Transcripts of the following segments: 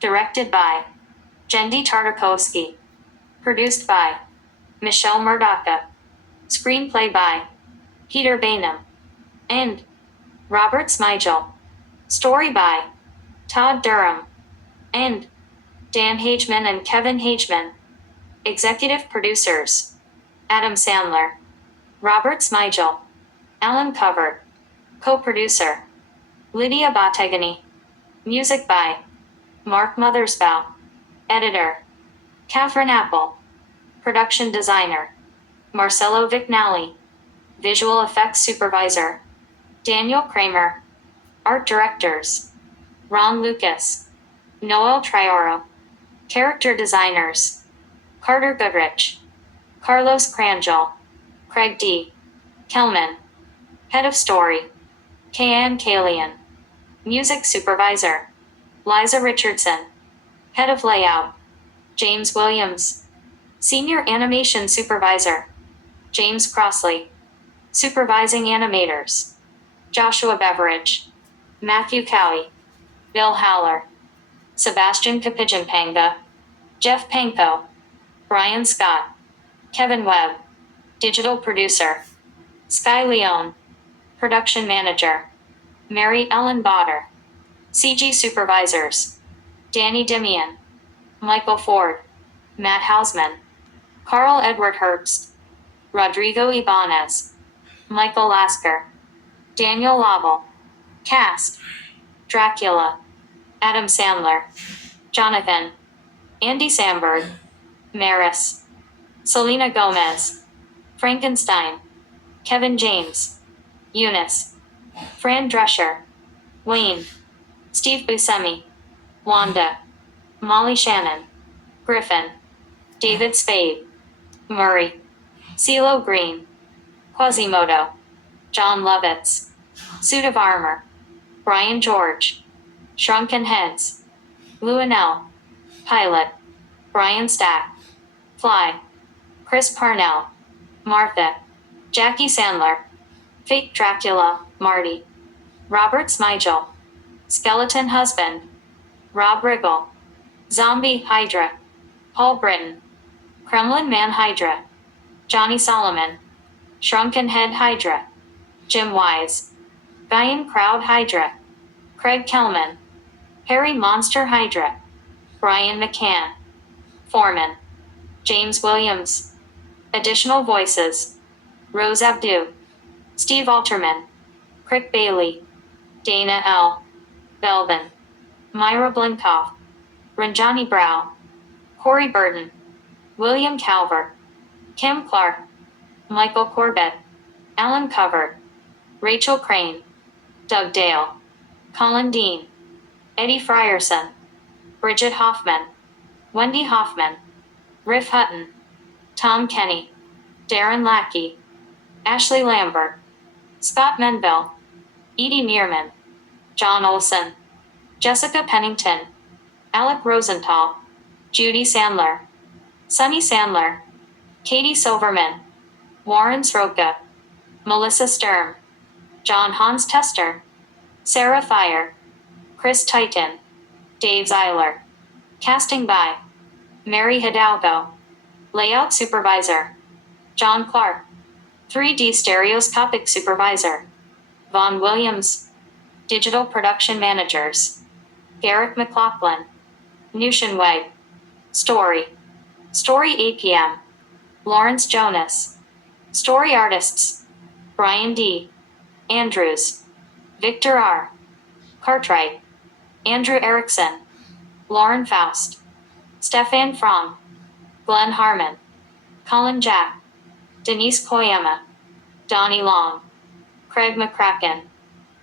Directed by Jendi Tartakovsky. Produced by Michelle Murdoka. Screenplay by Peter Bainham and Robert Smigel. Story by Todd Durham and Dan Hageman and Kevin Hageman. Executive producers Adam Sandler, Robert Smigel, Alan Covert. Co-producer Lydia Bottegani. Music by Mark Mothersbaugh. Editor Catherine Apple. Production designer Marcelo Vignali. Visual effects supervisor Daniel Kramer. Art directors Ron Lucas, Noel Trioro. Character designers Carter Goodrich, Carlos Cranjol, Craig D. Kelman. Head of story Kayan Kalian. Music supervisor Liza Richardson. Head of layout James Williams. Senior animation supervisor James Crossley. Supervising animators Joshua Beveridge, Matthew Cowie, Bill Howler, Sebastian Kapijanpanga, Jeff Panko, Brian Scott, Kevin Webb. Digital producer Sky Leone. Production manager Mary Ellen Botter. CG supervisors Danny Dimian, Michael Ford, Matt Hausman, Carl Edward Herbst, Rodrigo Ibanez, Michael Lasker, Daniel Laval. Cast Dracula, Adam Sandler, Jonathan, Andy Samberg, Maris, Selena Gomez, Frankenstein, Kevin James, Eunice, Fran Drescher, Wayne, Steve Buscemi, Wanda, Molly Shannon, Griffin, David Spade, Murray, CeeLo Green, Quasimodo, John Lovitz, Suit of Armor, Brian George, Shrunken Heads, Luanell, Pilot, Brian Stack, Fly, Chris Parnell, Martha, Jackie Sandler, Fake Dracula, Marty, Robert Smigel, Skeleton Husband, Rob Riggle, Zombie Hydra, Paul Britton, Kremlin Man Hydra, Johnny Solomon, Shrunken Head Hydra, Jim Wise, Guyan Crowd Hydra, Craig Kelman, Harry Monster Hydra, Brian McCann, Foreman, James Williams. Additional voices Rose Abdu, Steve Alterman, Crick Bailey, Dana L. Belvin, Myra Blinkoff, Ranjani Brow, Corey Burton, William Calvert, Kim Clark, Michael Corbett, Alan Covert, Rachel Crane, Doug Dale, Colin Dean, Eddie Frierson, Bridget Hoffman, Wendy Hoffman, Riff Hutton, Tom Kenny, Darren Lackey, Ashley Lambert, Scott Menville, Edie Meerman, John Olson, Jessica Pennington, Alec Rosenthal, Judy Sandler, Sunny Sandler, Katie Silverman, Warren Sroka, Melissa Sturm, John Hans Tester, Sarah Thayer, Chris Titan, Dave Zeiler. Casting by Mary Hidalgo. Layout supervisor John Clark. 3D stereoscopic supervisor Vaughn Williams. Digital production managers Garrick McLaughlin, Nushin Wegg. Story 8 p.m. Lawrence Jonas. Story artists Brian D. Andrews, Victor R. Cartwright, Andrew Erickson, Lauren Faust, Stefan Fromm, Glenn Harmon, Colin Jack, Denise Koyama, Donnie Long, Craig McCracken,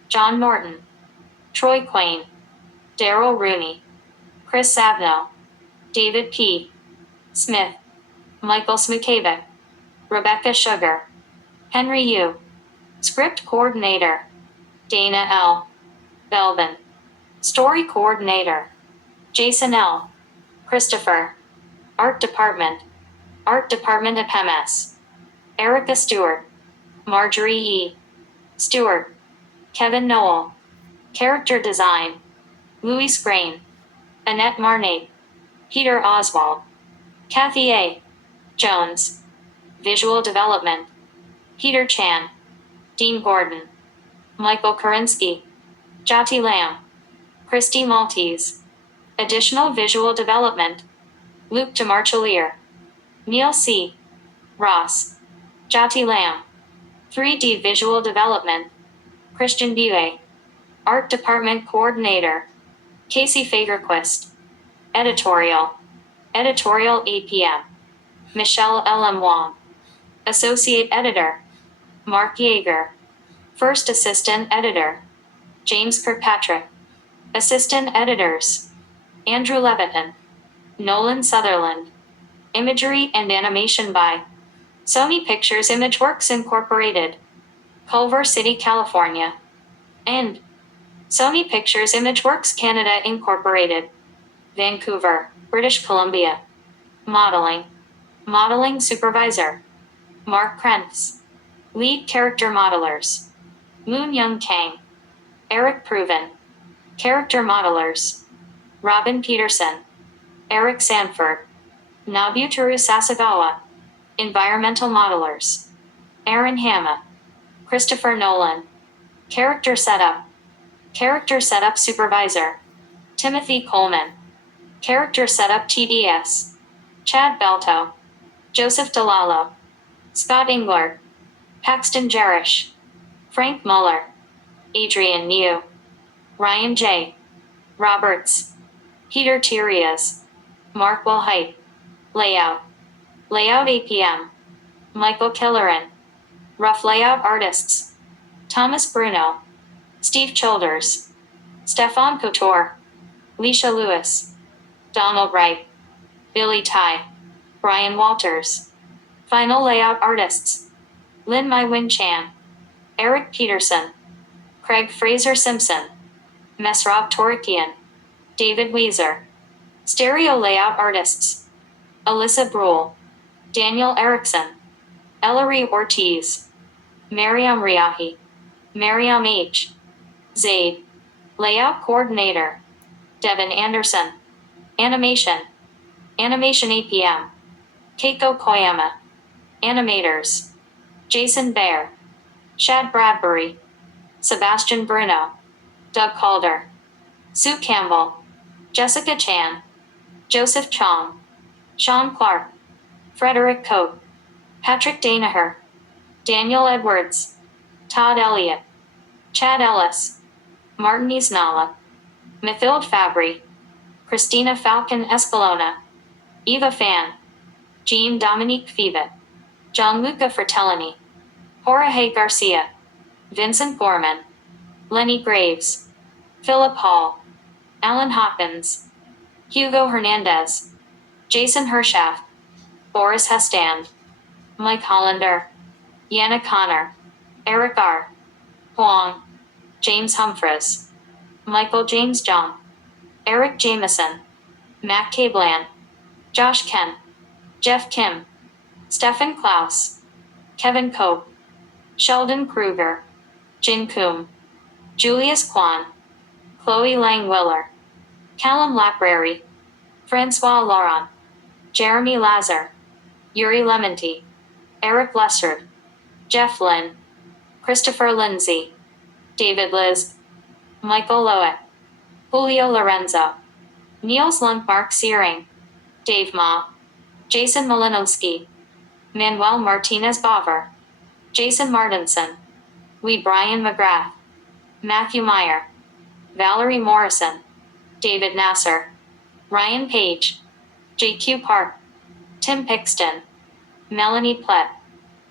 John Norton, Troy Quayne, Daryl Rooney, Chris Savno, David P. Smith, Michael Smukavik, Rebecca Sugar, Henry Yu. Script coordinator Dana L. Belvin. Story coordinator Jason L. Christopher. Art department of MS Erica Stewart, Marjorie E. Stewart, Kevin Noel. Character design Louis Grain, Annette Marnade, Peter Oswald, Kathy A. Jones. Visual development, Peter Chan, Dean Gordon, Michael Korinsky, Jati Lam, Christy Maltese. Additional visual development, Luke DeMarchelier, Neil C. Ross, Jati Lam. 3D visual development, Christian Bue. Art department coordinator, Casey Fagerquist. Editorial, Editorial APM, Michelle L.M. Wong. Associate editor, Mark Yeager. First assistant editor, James Kirkpatrick. Assistant editors, Andrew Levitin, Nolan Sutherland. Imagery and animation by Sony Pictures Imageworks Incorporated, Culver City, California, and Sony Pictures Imageworks Canada Incorporated, Vancouver, British Columbia. Modeling, Modeling Supervisor, Mark Krentz. Lead Character Modelers, Moon Young Kang, Eric Proven. Character Modelers, Robin Peterson, Eric Sanford, Nobutaru Sasagawa. Environmental Modelers, Aaron Hama, Christopher Nolan. Character Setup, Character Setup Supervisor, Timothy Coleman. Character Setup TDS, Chad Belto, Joseph Delalo, Scott Englert, Paxton Jerish, Frank Muller, Adrian New, Ryan J. Roberts, Peter Tirias, Mark Wilhite. Layout, Layout APM, Michael Killeran. Rough Layout Artists, Thomas Bruno, Steve Childers, Stefan Couture, Leisha Lewis, Donald Wright, Billy Ty, Brian Walters. Final Layout Artists, Lin Mai Win Chan, Eric Peterson, Craig Fraser Simpson, Mesrop Torikian, David Weezer. Stereo Layout Artists, Alyssa Brule, Daniel Erickson, Ellery Ortiz, Mariam Riahi, Mariam H. Zaid. Layout Coordinator, Devin Anderson. Animation, Animation APM, Keiko Koyama. Animators, Jason Baer, Shad Bradbury, Sebastian Bruno, Doug Calder, Sue Campbell, Jessica Chan, Joseph Chong, Sean Clark, Frederick Coate, Patrick Danaher, Daniel Edwards, Todd Elliott, Chad Ellis, Martin Isnala, Mathilde Fabry, Christina Falcon Escalona, Eva Fan, Jean Dominique Fivet, Gianluca Fratellini, Jorge Garcia, Vincent Gorman, Lenny Graves, Philip Hall, Alan Hawkins, Hugo Hernandez, Jason Hershaft, Boris Hestand, Mike Hollander, Yana Connor, Eric R. Huang, James Humphreys, Michael James John, Eric Jameson, Matt Cablan, Josh Kent, Jeff Kim, Stefan Klaus, Kevin Cope, Sheldon Kruger, Jin Koom, Julius Kwan, Chloe Lang-Willer, Callum Laprairie, Francois Laurent, Jeremy Lazar, Yuri Lementi, Eric Lessard, Jeff Lynn, Christopher Lindsay, David Liz, Michael Loet, Julio Lorenzo, Niels Lundmark Searing, Dave Ma, Jason Malinowski, Manuel Martinez Baver, Jason Martinson, Lee Brian McGrath, Matthew Meyer, Valerie Morrison, David Nasser, Ryan Page, JQ Park, Tim Pixton, Melanie Plett,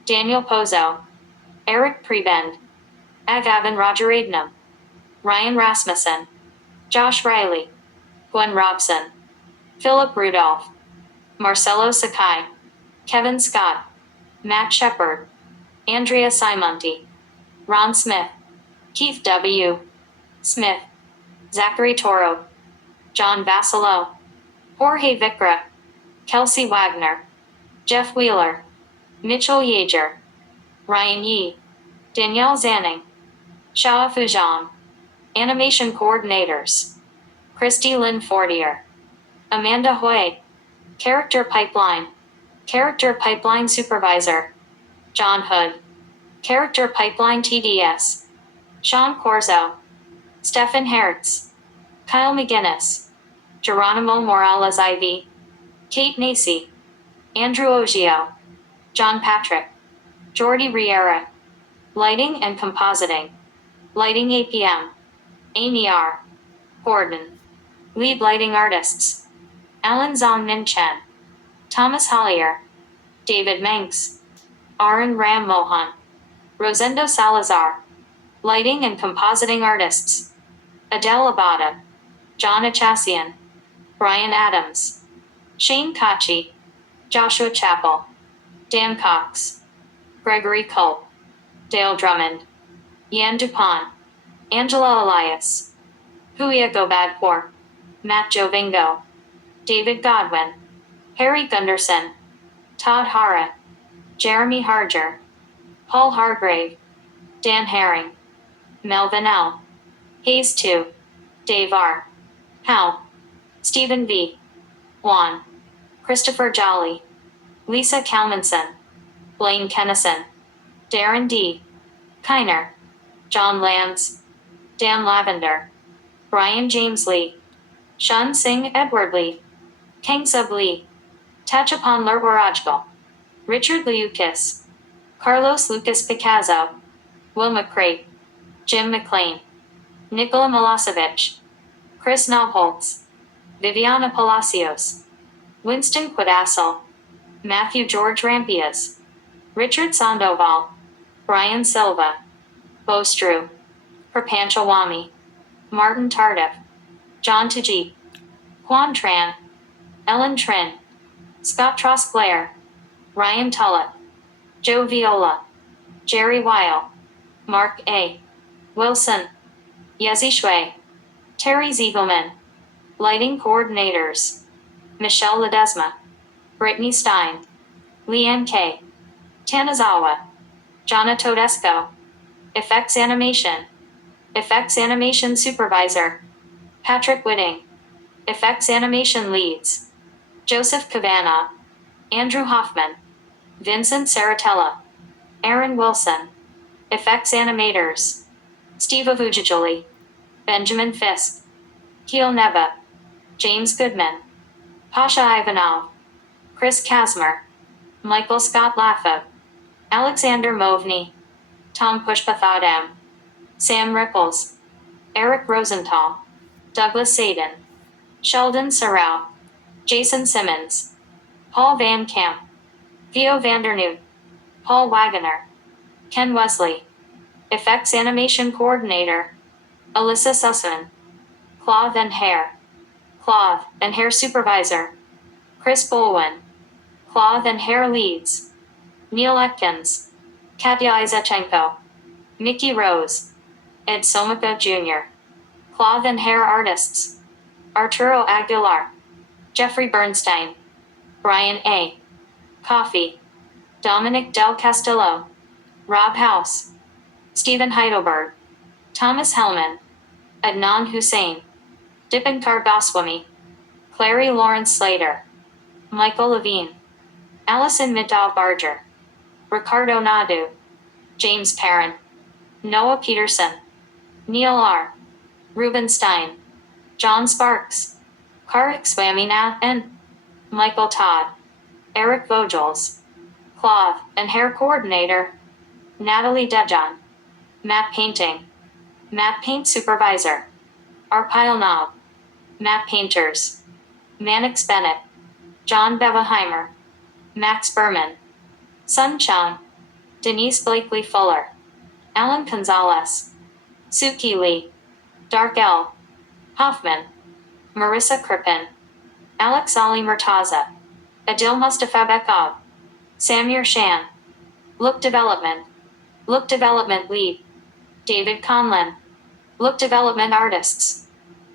Daniel Pozo, Eric Prebend, Agavin Rajaratnam, Ryan Rasmussen, Josh Riley, Gwen Robson, Philip Rudolph, Marcelo Sakai, Kevin Scott, Matt Shepard, Andrea Simonti, Ron Smith, Keith W. Smith, Zachary Toro, John Bassalo, Jorge Vicra, Kelsey Wagner, Jeff Wheeler, Mitchell Yeager, Ryan Yee, Danielle Zanning, Shao Fujang. Animation Coordinators, Christy Lynn Fortier, Amanda Hoy. Character Pipeline. Character Pipeline Supervisor. John Hood. Character Pipeline TDS. Sean Corzo. Stephen Hertz. Kyle McGinnis. Geronimo Morales IV. Kate Nacy. Andrew Oggio. John Patrick. Jordi Riera. Lighting and Compositing. Lighting APM. Amy R. Gordon. Lead Lighting Artists. Alan Zong Min Chen. Thomas Hollier. David Manx. Arun Ram Mohan. Rosendo Salazar. Lighting and Compositing Artists. Adele Abada. John Achassian. Brian Adams. Shane Kachi. Joshua Chappell. Dan Cox. Gregory Culp. Dale Drummond. Yan Dupont. Angela Elias. Huya Gobadpour. Matt Jovingo. David Godwin. Harry Gunderson. Todd Hara. Jeremy Harger. Paul Hargrave. Dan Herring. Melvin L. Hayes 2. Dave R. Howe. Stephen V. Juan. Christopher Jolly. Lisa Kalmanson. Blaine Kennison. Darren D. Kiner. John Lance. Dan Lavender. Brian James Lee. Shun Singh Edward Lee. Kang Sub Lee. Tachapon Lurwarajgal. Richard Liukis. Carlos Lucas Picasso. Will McCrae. Jim McLean. Nikola Milosevic. Chris Knobholtz. Viviana Palacios. Winston Quadassel. Matthew George Rampias. Richard Sandoval. Brian Silva. Bo Strew. Prapancha Wami. Martin Tardif. John Tajit. Juan Tran. Ellen Trin. Scott Trosk-Blair. Ryan Tullett. Joe Viola. Jerry Weil. Mark A. Wilson. Yezi Shui. Terry Ziegelman. Lighting Coordinators. Michelle Ledesma. Brittany Stein. Leanne K. Tanazawa. Jana Todesco. Effects Animation. Effects Animation Supervisor. Patrick Whitting. Effects Animation Leads. Joseph Kavanaugh. Andrew Hoffman. Vincent Saratella. Aaron Wilson. Effects Animators. Steve Avujajoli. Benjamin Fisk. Keel Neva. James Goodman. Pasha Ivanov. Chris Kasmer. Michael Scott Laffa. Alexander Movney. Tom Pushpathodam. Sam Ripples. Eric Rosenthal. Douglas Sadin. Sheldon Sorrell. Jason Simmons. Paul Van Camp. Theo Vandernoot. Paul Wagoner. Ken Wesley. Effects Animation Coordinator. Alyssa Sussman. Cloth and Hair. Cloth and Hair Supervisor. Chris Bolwin. Cloth and Hair Leads. Neil Atkins. Katya Izachenko. Mickey Rose. Ed Somika Jr. Cloth and Hair Artists. Arturo Aguilar. Jeffrey Bernstein. Brian A. Coffey. Dominic Del Castillo. Rob House. Stephen Heidelberg. Thomas Hellman. Adnan Hussein. Dipankar Goswami. Clary Lawrence Slater. Michael Levine. Allison Middaw Barger. Ricardo Nadu. James Perrin. Noah Peterson. Neil R. Ruben Stein. John Sparks. Karik Swamina and Michael Todd. Eric Vogels. Cloth and Hair Coordinator. Natalie Dejan. Matte Painting. Matte Paint Supervisor. Arpile Knob. Matte Painters. Mannix Bennett. John Bevaheimer. Max Berman. Sun Chung. Denise Blakely Fuller. Alan Gonzalez. Suki Lee. Dark L. Hoffman. Marissa Crippen. Alex Ali Murtaza. Adil Mustafabekov. Samir Shan. Look Development. Look Development Lead. David Conlon. Look Development Artists.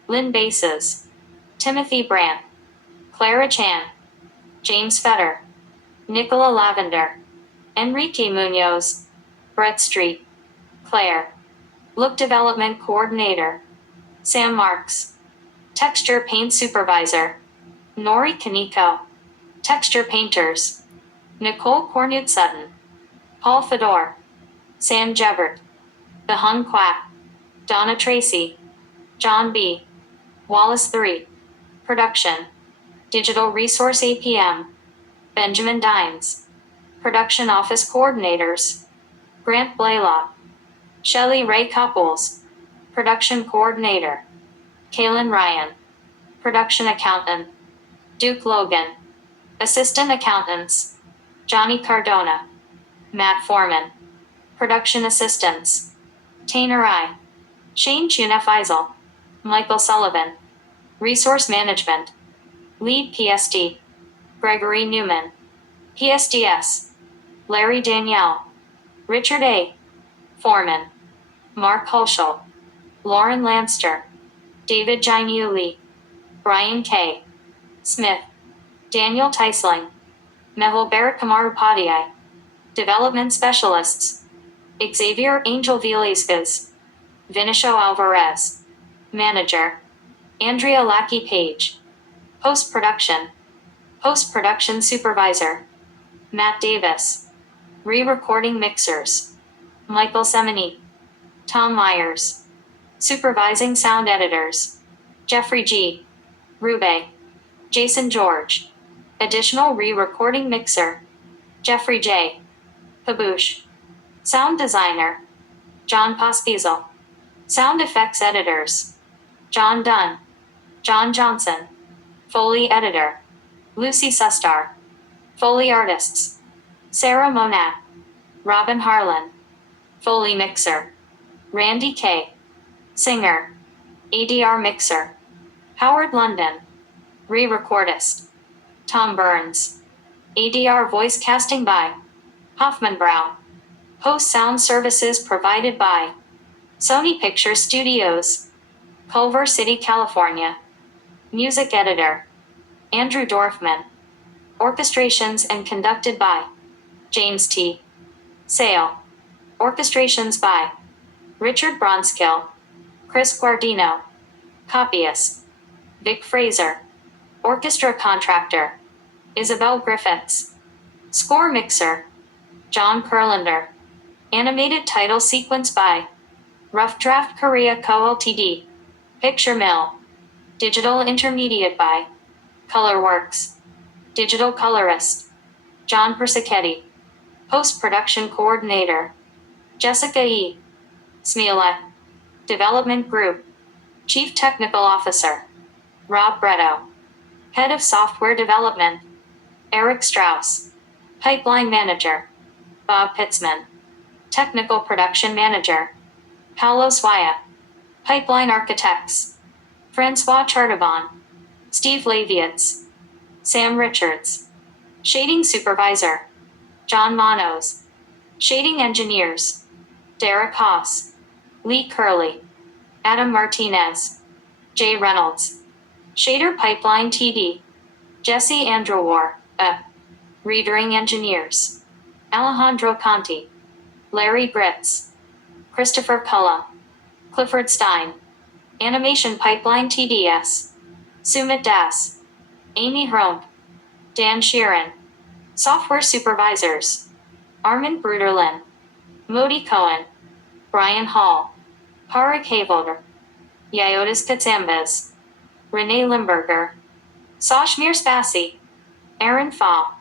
Lynn Bases. Timothy Brandt. Clara Chan. James Fetter. Nicola Lavender. Enrique Munoz. Brett Street. Claire. Look Development Coordinator. Sam Marks. Texture Paint Supervisor. Nori Kaneko. Texture Painters. Nicole Cornute-Sutton. Paul Fedor. Sam Jebert. The Hun Quack. Donna Tracy. John B. Wallace 3. Production. Digital Resource APM. Benjamin Dines. Production Office Coordinators. Grant Blaylock. Shelley Ray Couples. Production Coordinator. Kaylin Ryan. Production Accountant. Duke Logan. Assistant Accountants. Johnny Cardona. Matt Foreman. Production Assistants. Tainer I. Shane Chunef-Eisel. Michael Sullivan. Resource Management. Lead PSD. Gregory Newman. PSDS. Larry Danielle. Richard A. Foreman. Mark Hulschel. Lauren Lanster. David Gianniuli. Brian K. Smith. Daniel Teisling. Mehul Barakamarupadiai. Development Specialists. Xavier Angel Villasquez. Vinicio Alvarez. Manager. Andrea Lackey Page. Post-Production. Post-Production Supervisor. Matt Davis. Re-recording Mixers. Michael Semeny. Tom Myers. Supervising Sound Editors. Jeffrey G. Rube. Jason George. Additional re-recording mixer. Jeffrey J. Pabouche. Sound Designer. John Pospisil. Sound Effects Editors. John Dunn. John Johnson. Foley Editor. Lucy Sustar. Foley Artists. Sarah Monat. Robin Harlan. Foley Mixer. Randy K. Singer. ADR Mixer. Howard London. Re-recordist. Tom Burns. ADR voice casting by Hoffman Brown. Post sound services provided by Sony Picture Studios. Culver City, California. Music editor Andrew Dorfman. Orchestrations and conducted by James T. Sale. Orchestrations by Richard Bronskill. Chris Guardino. Copyist Vic Fraser. Orchestra contractor Isabel Griffiths. Score mixer John Perlander. Animated title sequence by Rough Draft Korea Co. Ltd. Picture Mill. Digital intermediate by Colorworks. Digital colorist John Persichetti. Post-production coordinator Jessica E. Smielek. Development group Chief Technical Officer Rob Bretto. Head of Software Development Eric Strauss. Pipeline Manager Bob Pitzman. Technical Production Manager Paolo Swaya. Pipeline Architects Francois Chartavon. Steve Lavietz. Sam Richards. Shading Supervisor John Manos. Shading Engineers Derek Haas. Lee Curley. Adam Martinez. Jay Reynolds. Shader Pipeline TD. Jesse Andrewar. Readering Engineers Alejandro Conti. Larry Gritz. Christopher Culla. Clifford Stein. Animation Pipeline TDS. Sumit Das. Amy Hromp. Dan Sheeran. Software Supervisors Armin Bruderlin. Modi Cohen. Brian Hall. Parik Havolder. Iotis Katsambas. Renee Limburger. Sashmir Spassi. Aaron Fa.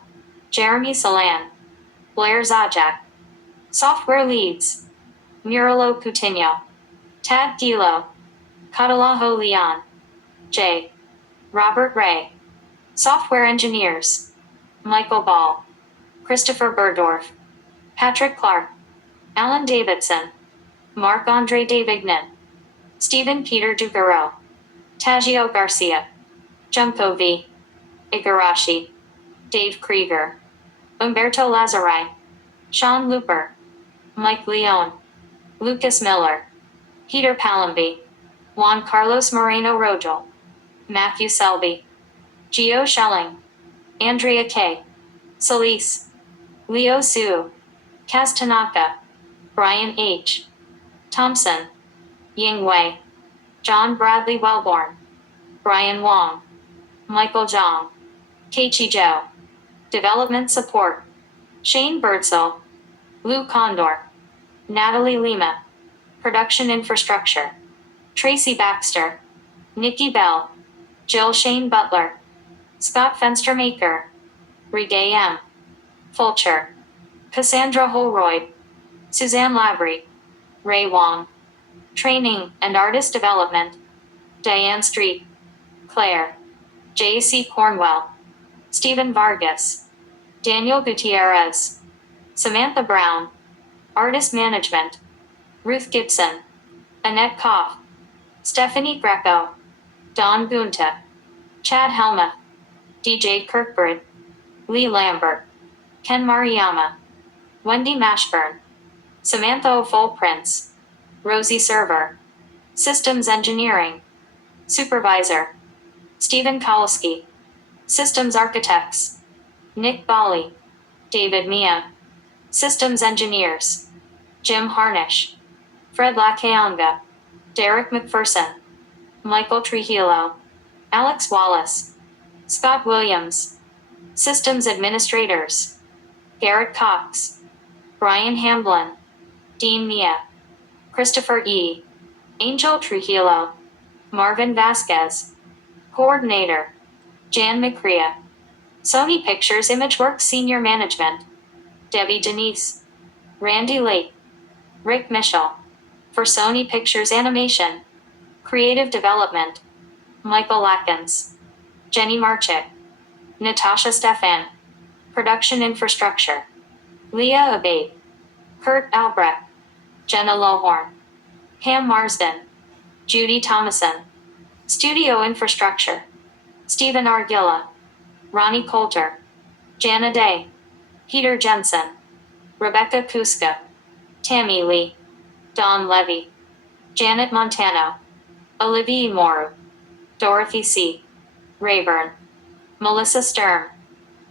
Jeremy Salan. Blair Zajac. Software Leads Murilo Coutinho. Tad Dilo. Catalajo Leon. J. Robert Ray. Software Engineers Michael Ball. Christopher Burdorf. Patrick Clark. Alan Davidson. Marc-Andre Davignon. Stephen Peter Dugaro. Tajio Garcia. Junko V. Igarashi. Dave Krieger. Umberto Lazzarai. Sean Looper. Mike Leone. Lucas Miller. Peter Palumbi. Juan Carlos Moreno Rogel. Matthew Selby. Gio Schelling. Andrea K. Solis. Leo Su. Kaz Tanaka. Brian H. Thompson. Ying Wei. John Bradley Wellborn. Brian Wong. Michael Zhang. Keiichi Zhou. Development Support. Shane Birdsell. Lou Condor. Natalie Lima. Production Infrastructure. Tracy Baxter. Nikki Bell. Jill Shane Butler. Scott Fenstermaker. Regay M. Fulcher. Cassandra Holroyd. Suzanne Labrie. Ray Wong. Training and Artist Development. Diane Street. Claire. J.C. Cornwell. Stephen Vargas. Daniel Gutierrez. Samantha Brown. Artist Management. Ruth Gibson. Annette Koff. Stephanie Greco. Don Gunta. Chad Helmuth. DJ Kirkbride. Lee Lambert. Ken Mariyama. Wendy Mashburn. Samantha O'Fole Prince. Rosie Server. Systems Engineering. Supervisor. Stephen Kowalski. Systems Architects. Nick Bali. David Mia. Systems Engineers. Jim Harnish. Fred Lakeanga. Derek McPherson. Michael Trujillo. Alex Wallace. Scott Williams. Systems Administrators. Garrett Cox. Brian Hamblin. Dean Mia. Christopher E. Angel Trujillo. Marvin Vasquez. Coordinator. Jan McCrea. Sony Pictures Imageworks Senior Management. Debbie Denise. Randy Lake. Rick Mischel. For Sony Pictures Animation. Creative Development. Michael Latkins. Jenny Marchik. Natasha Stefan. Production Infrastructure. Leah Abate. Kurt Albrecht. Jenna Lohorn. Pam Marsden. Judy Thomason. Studio Infrastructure. Stephen Argilla. Ronnie Coulter. Jana Day. Peter Jensen. Rebecca Kuska. Tammy Lee. Dawn Levy. Janet Montano. Olivia Moru. Dorothy C. Rayburn. Melissa Sturm.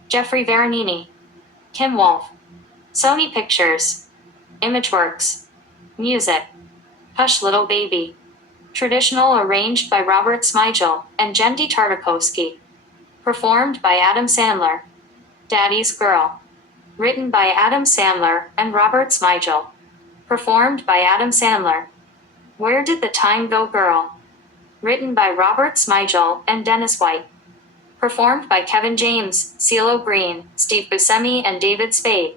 Jeffrey Veronini. Kim Wolf. Sony Pictures. Imageworks. Music. Hush Little Baby. Traditional arranged by Robert Smigel and Jendi Tartakovsky. Performed by Adam Sandler. Daddy's Girl. Written by Adam Sandler and Robert Smigel. Performed by Adam Sandler. Where Did the Time Go Girl? Written by Robert Smigel and Dennis White. Performed by Kevin James, CeeLo Green, Steve Buscemi, and David Spade.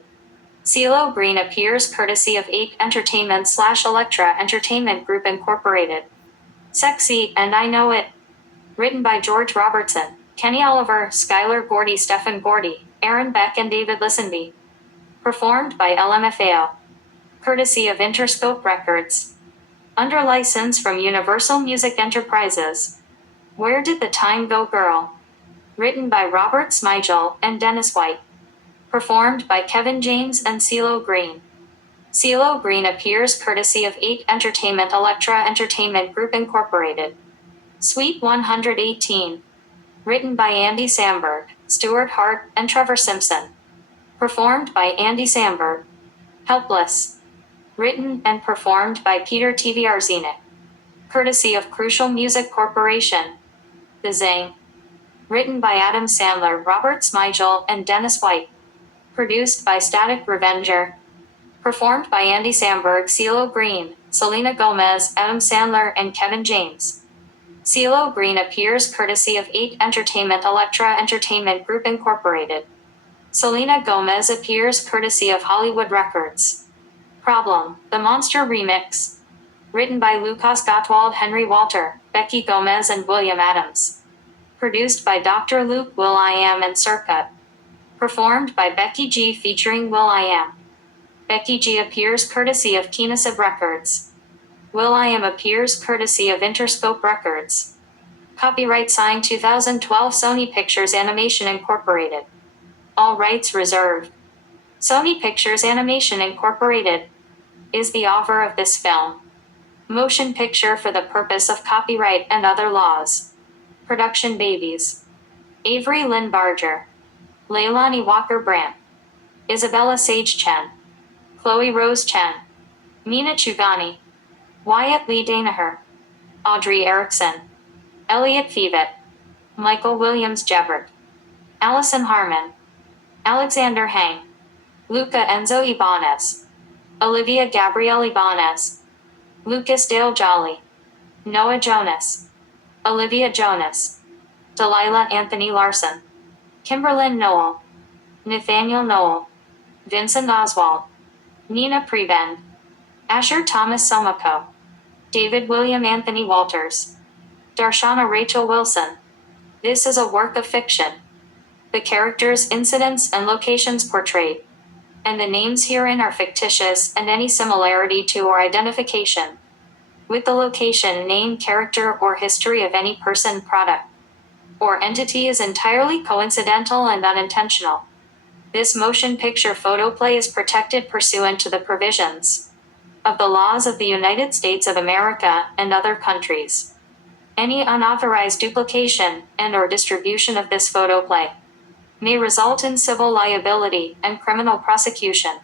CeeLo Green appears courtesy of 8 Entertainment/Elektra Entertainment Group Incorporated. Sexy, and I Know It. Written by George Robertson, Kenny Oliver, Skylar Gordy, Stephen Gordy, Aaron Beck, and David Lisenby. Performed by LMFAO. Courtesy of Interscope Records. Under license from Universal Music Enterprises. Where Did the Time Go Girl? Written by Robert Smigel and Dennis White. Performed by Kevin James and CeeLo Green. CeeLo Green appears courtesy of 8 Entertainment Elektra Entertainment Group Incorporated. Suite 118. Written by Andy Samberg, Stuart Hart, and Trevor Simpson. Performed by Andy Samberg. Helpless. Written and performed by Peter Tvrzinic. Courtesy of Crucial Music Corporation. The Zing. Written by Adam Sandler, Robert Smigel, and Dennis White. Produced by Static Revenger. Performed by Andy Samberg, CeeLo Green, Selena Gomez, Adam Sandler, and Kevin James. CeeLo Green appears courtesy of 8 Entertainment Elektra Entertainment Group Incorporated. Selena Gomez appears courtesy of Hollywood Records. Problem, The Monster Remix. Written by Lucas Gottwald, Henry Walter, Becky Gomez, and William Adams. Produced by Dr. Luke, will.i.am, and Circuit. Performed by Becky G featuring will.i.am. Becky G appears courtesy of Kenosib Records. will.i.am appears courtesy of Interscope Records. Copyright signed 2012 Sony Pictures Animation Incorporated. All rights reserved. Sony Pictures Animation Incorporated is the author of this film. Motion picture for the purpose of copyright and other laws. Production Babies. Avery Lynn Barger. Leilani Walker Brandt. Isabella Sage Chen. Chloe Rose Chen. Mina Chugani. Wyatt Lee Danaher. Audrey Erickson. Elliot Fevet. Michael Williams Jebbert, Allison Harmon, Alexander Hang, Luca Enzo Ibanez, Olivia Gabrielle Ibanez, Lucas Dale Jolly, Noah Jonas, Olivia Jonas, Delilah Anthony Larson, Kimberlyn Noel, Nathaniel Noel, Vincent Oswald, Nina Prebend, Asher Thomas Somoko, David William Anthony Walters, Darshana Rachel Wilson. This is a work of fiction. The characters, incidents, and locations portrayed, and the names herein are fictitious, and any similarity to or identification with the location, name, character, or history of any person, product, or entity is entirely coincidental and unintentional. This motion picture photoplay is protected pursuant to the provisions of the laws of the United States of America and other countries. Any unauthorized duplication and/or distribution of this photoplay may result in civil liability and criminal prosecution.